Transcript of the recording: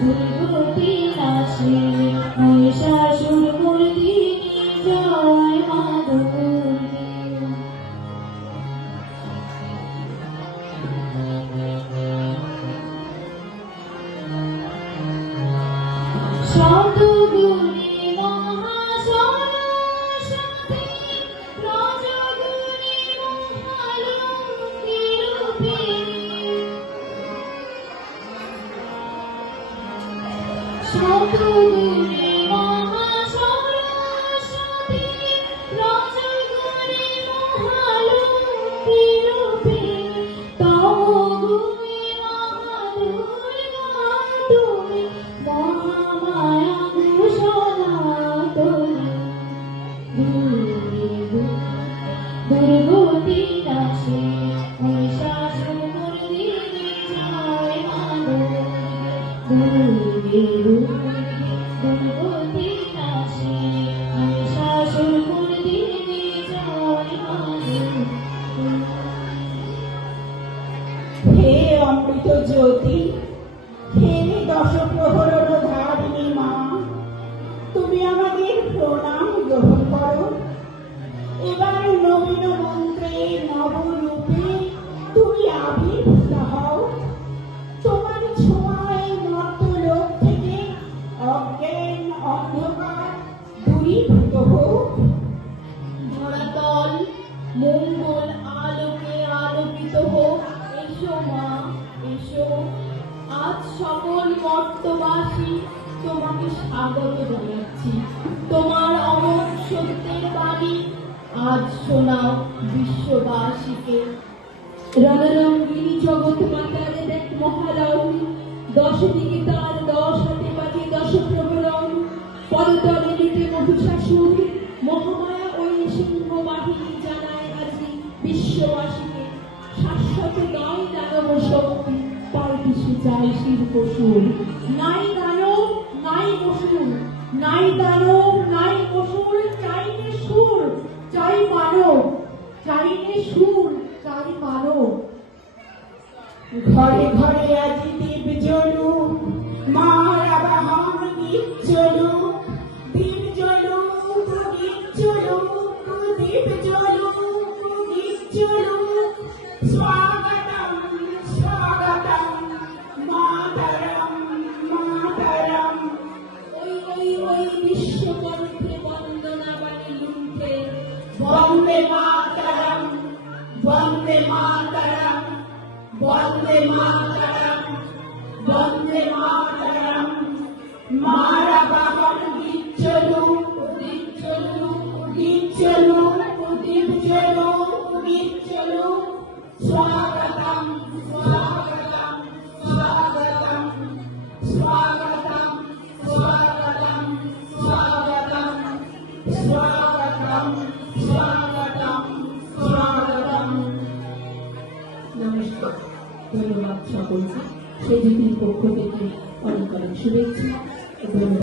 দুর্গতি নাশে মহিষাসুর মর্দিনী জয় মা দুর্গে। শতগুণী মহাসরস্বতী রজগুণী মহালক্ষ্মী রূপিণী। শতগুণী মহাসরস্বতী রজগুণী মহালক্ষ্মী রূপিণী। তমগুণী মহাদুর্গা তুমি মহামায়া সনাতনী। দুর্গতি নাশে মহিষাসুর মর্দিনী জয় মা দুর্গে। দুর্গতি নাশে মহিষাসুর মর্দিনী জয় মা দুর্গে। হে অমৃত জ্যোতি, হে দশ প্রহর ধারিণী মা, তুমি আমাদের প্রণাম গ্রহণ করো। এবার নবীন মন্ত্রে নবরূপে তুমি আবির্ভূত হও। তোমার ছোঁয়ায় মর্তলোক থেকে অজ্ঞান অন্ধকার দূরীভূত হোক। ধরাতল মঙ্গল আলোকে আলোকিত হোক। এসো মা, এসো। আজ সকল মর্তবাসী তোমাকে স্বাগত জানাচ্ছি। তোমার অমর সত্যের বাণী আজ শোনাও বিশ্ববাসীকে। রণরঙ্গিনী জগৎ মাতার দেখ মহারণ, 10 দিকে তার 10 হাতে বাজে 10 প্রহরণ। পদতলে নিতে মহিষাসুর মহামায়া ওই সিংহ বাহিনী জানায় আরজি বিশ্ববাসীকে। শাশ্বত নয় দানব শক্তি, পায় কিছু চাই শির পশুর। নাই দানব নাই পশুর, নাই দানব নাই পশুর, চাই নে সুর চাই মানব, চাই নে সুর চাই মানব। ঘরে ঘরে আজি দীপ জ্বলুক, মার আবাহন গীত চলুক। দীপ জ্বলুক, গীত চলুক, দীপ জ্বলুক, গীত চলুক। স্বাগতম স্বাগতম মাতরম মাতরম। ওই বিশ্বকণ্ঠে বন্দনা বাণী লুণ্ঠে। বন্দে মাতরম বন্দে মাতরম বন্দে মাতরম বন্দে মাতরম। মারা বাহন গীত চলুক, গীত চলুক, গীত চলুক, দীপ চলুক, গীত চলুক। স্বাগতম স্বাগতম স্বাগতম স্বাগতম স্বাগতম স্বাগতম স্বাগতম স্বাগতম স্বাগতম। নমস্কার, ধন্যবাদ সকলকে। সেই পক্ষ থেকে অনেক অনেক শুভেচ্ছা। ধন্যবাদ।